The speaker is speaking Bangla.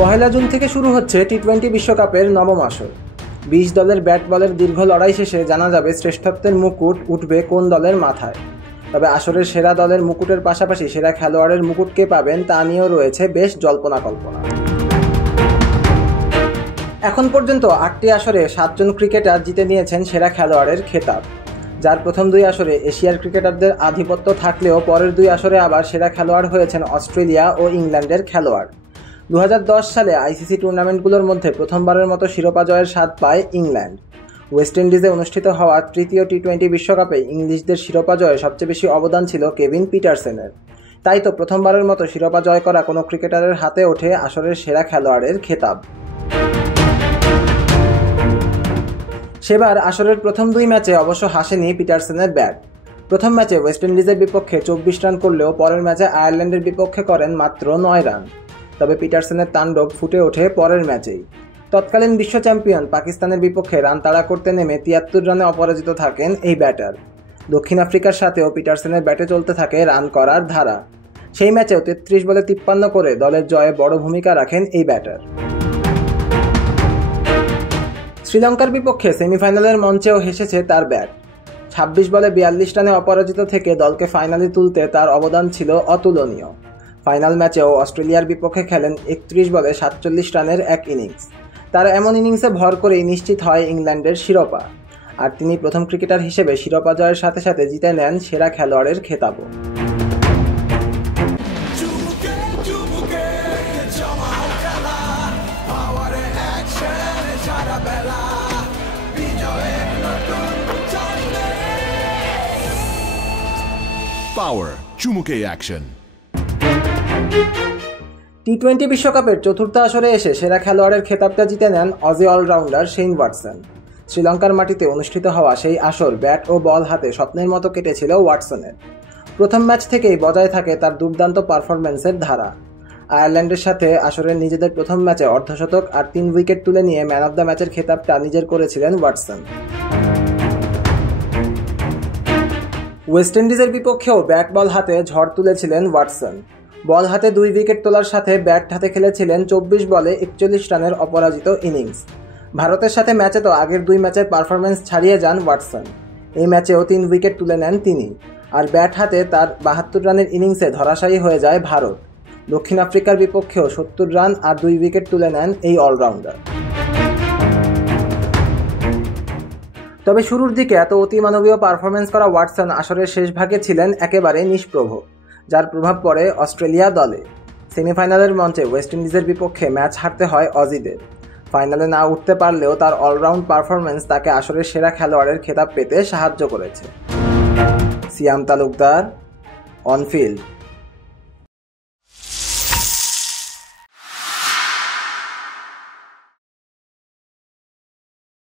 পহেলা জুন থেকে শুরু হচ্ছে টি-20 বিশ্বকাপের নবম আসর। 20 দলের ব্যাট বলের দীর্ঘ লড়াই শেষে জানা যাবে শ্রেষ্ঠত্বের মুকুট উঠবে কোন দলের মাথায়। তবে আসরের সেরা দলের মুকুটের পাশাপাশি সেরা খেলোয়াড়ের মুকুট কে পাবেন তা নিয়েও রয়েছে বেশ জল্পনা কল্পনা। এখন পর্যন্ত 8টি আসরে 7 জন ক্রিকেটার জিতে নিয়েছেন সেরা খেলোয়াড়ের খেতাব, যার প্রথম 2 আসরে এশিয়ার ক্রিকেটারদের আধিপত্য থাকলেও পরের 2 আসরে আবার সেরা খেলোয়াড় হয়েছেন অস্ট্রেলিয়া ও ইংল্যান্ডের খেলোয়াড়। 2010 সালে আইসিসি টুর্নামেন্টগুলোর মধ্যে প্রথমবারের মতো শিরোপা জয়ের স্বাদ পায় ইংল্যান্ড। ওয়েস্ট ইন্ডিজে অনুষ্ঠিত হওয়া তৃতীয় টি-20 বিশ্বকাপে ইংলিশদের শিরোপা জয়ে সবচেয়ে বেশি অবদান ছিল কেভিন পিটারসেনের। তাই তো প্রথমবারের মতো শিরোপা জয় করা কোনো ক্রিকেটারের হাতে ওঠে আসরের সেরা খেলোয়াড়ের খেতাব। সেবার আসরের প্রথম 2 ম্যাচে অবশ্য হাসেনি পিটারসেনের ব্যাট। প্রথম ম্যাচে ওয়েস্ট ইন্ডিজের বিপক্ষে 24 রান করলেও পরের ম্যাচে আয়ারল্যান্ডের বিপক্ষে করেন মাত্র 9 রান। তবে পিটারসেনের তাণ্ডব ফুটে ওঠে পরের ম্যাচেই। তৎকালীন বিশ্ব চ্যাম্পিয়ন পাকিস্তানের বিপক্ষে রান তাড়া করতে নেমে 73 রানে অপরাজিত থাকেন এই ব্যাটার। দক্ষিণ আফ্রিকার সাথেও পিটারসেনের ব্যাটে চলতে থাকে রান করার ধারা। সেই ম্যাচেও 33 বলে 53 করে দলের জয়ে বড় ভূমিকা রাখেন এই ব্যাটার। শ্রীলঙ্কার বিপক্ষে সেমিফাইনালের মঞ্চেও হেসেছে তার ব্যাট। 26 বলে 42 রানে অপরাজিত থেকে দলকে ফাইনালে তুলতে তার অবদান ছিল অতুলনীয়। ফাইনাল ম্যাচেও অস্ট্রেলিয়ার বিপক্ষে খেলেন 31 বলে 47 রানের এক ইনিংস। তার এমন ইনিংসে ভর করেই নিশ্চিত হয় ইংল্যান্ডের শিরোপা। আর তিনি প্রথম ক্রিকেটার হিসেবে শিরোপা জয়ের সাথে সাথে জিতে নেন সেরা খেলোয়াড়ের খেতাবও। Power চুমুকে action. টি-20 বিশ্বকাপের চতুর্থ আসরে এসে সেরা খেলোয়াড়ের খেতাবটা জিতে নেন অজি অলরাউন্ডার শেন ওয়াটসন। শ্রীলঙ্কার মাটিতে অনুষ্ঠিত হওয়া সেই আসর ব্যাট ও বল হাতে স্বপ্নের মতো কেটেছিল ওয়াটসনের। প্রথম ম্যাচ থেকেই বজায় থাকে তার দুর্দান্ত পারফরম্যান্সের ধারা। আয়ারল্যান্ডের সাথে আসরের নিজেদের প্রথম ম্যাচে অর্ধশতক আর 3 উইকেট তুলে নিয়ে ম্যান অব দ্য ম্যাচের খেতাবটা নিজের করেছিলেন ওয়াটসন। ওয়েস্ট ইন্ডিজের বিপক্ষেও ব্যাট বল হাতে ঝড় তুলেছিলেন ওয়াটসন। বল হাতে 2 উইকেট তোলার সাথে ব্যাট হাতে খেলেছিলেন 24 বলে 41 রানের অপরাজিত ইনিংস। ভারতের সাথে ম্যাচে তো আগের 2 ম্যাচের পারফরম্যান্স ছাড়িয়ে যান ওয়াটসন। এই ম্যাচেও 3 উইকেট তুলে নেন তিনি। আর ব্যাট হাতে তার 72 রানের ইনিংসে ধরাশায়ী হয়ে যায় ভারত। দক্ষিণ আফ্রিকার বিপক্ষেও 70 রান আর 2 উইকেট তুলে নেন এই অলরাউন্ডার। তবে শুরুর দিকে এত অতিমানবীয় পারফরম্যান্স করা ওয়াটসন আসরের শেষ ভাগে ছিলেন একেবারে নিষ্প্রভ, যার প্রভাব পড়ে অস্ট্রেলিয়া দলে। সেমিফাইনালের মঞ্চে ওয়েস্ট ইন্ডিজের বিপক্ষে ম্যাচ হারতে হয় অজিদের। ফাইনালে না উঠতে পারলেও তার অলরাউন্ড পারফরম্যান্স তাকে আসরের সেরা খেলোয়াড়ের খেতাব পেতে সাহায্য করেছে। সিয়াম তালুকদার, অন ফিল্ড।